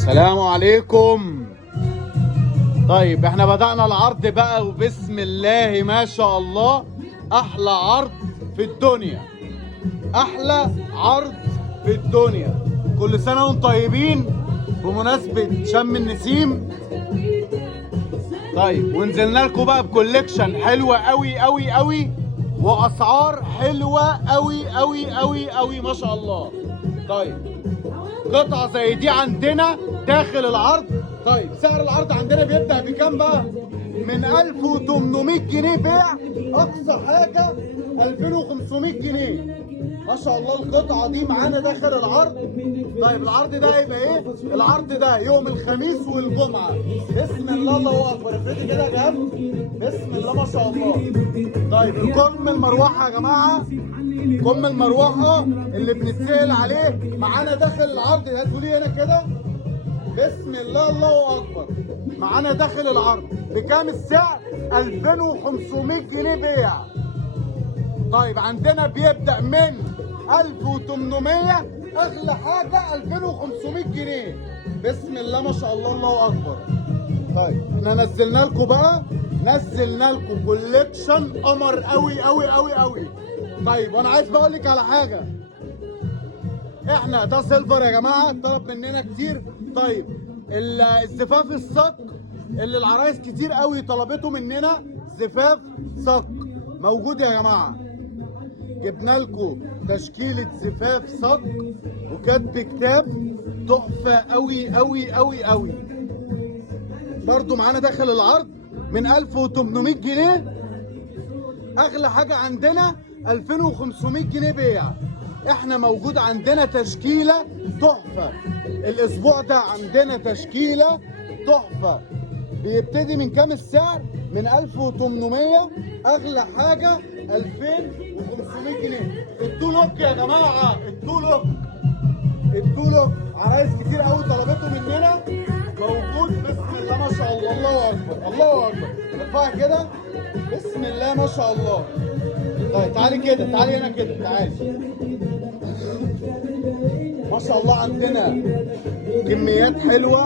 السلام عليكم. طيب احنا بدأنا العرض بقى، وبسم الله ما شاء الله احلى عرض في الدنيا، احلى عرض في الدنيا. كل سنة وانتم طيبين بمناسبة شم النسيم. طيب ونزلنا لكم بقى بكوليكشن حلوة قوي قوي قوي، واسعار حلوة قوي قوي قوي قوي ما شاء الله. طيب قطعة زي دي عندنا داخل العرض. طيب سعر العرض عندنا بيبدأ بكام بقى؟ من 1800 جنيه بيع، أقصى حاجة 2500 جنيه. ما شاء الله القطعة دي معانا داخل العرض. طيب العرض ده هيبقى إيه؟ العرض ده يوم الخميس والجمعة. بسم الله الله أكبر، افردي كده يا جماعة. بسم الله ما شاء الله. طيب الكم المروحة يا جماعة، كم المروحة اللي بنتسأل عليه معانا داخل العرض ده. تقولي هنا كده بسم الله الله اكبر. معانا داخل العرض بكام السعر؟ 2500 جنيه بيع. طيب عندنا بيبدأ من 1800، اغلى حاجة 2500 جنيه. بسم الله ما شاء الله الله اكبر. طيب احنا نزلنا لكم بقى، نزلنا لكم كوليكشن قمر قوي قوي قوي قوي. طيب وانا عايز بقول لك على حاجه، احنا ده سيلفر يا جماعه، طلب مننا كتير. طيب الزفاف الصك اللي العرايس كتير قوي طلبته مننا، زفاف صك موجود يا جماعه. جبنا لكم تشكيله زفاف صك وكاتب كتاب تحفه قوي قوي قوي قوي. برضو معانا داخل العرض من 1800 جنيه، اغلى حاجه عندنا 2500 جنيه بيع. احنا موجود عندنا تشكيله تحفه الاسبوع ده، عندنا تشكيله تحفه. بيبتدي من كام السعر؟ من 1800، اغلى حاجه 2500 جنيه. التو لوك يا جماعه، التو لوك، التو لوك عرايس كتير قوي طلبته مننا، موجود. بسم الله ما شاء الله الله اكبر الله اكبر. ارفعي كده بسم الله ما شاء الله. طيب تعالي كده، تعالي هنا كده، تعالي. ما شاء الله عندنا كميات حلوه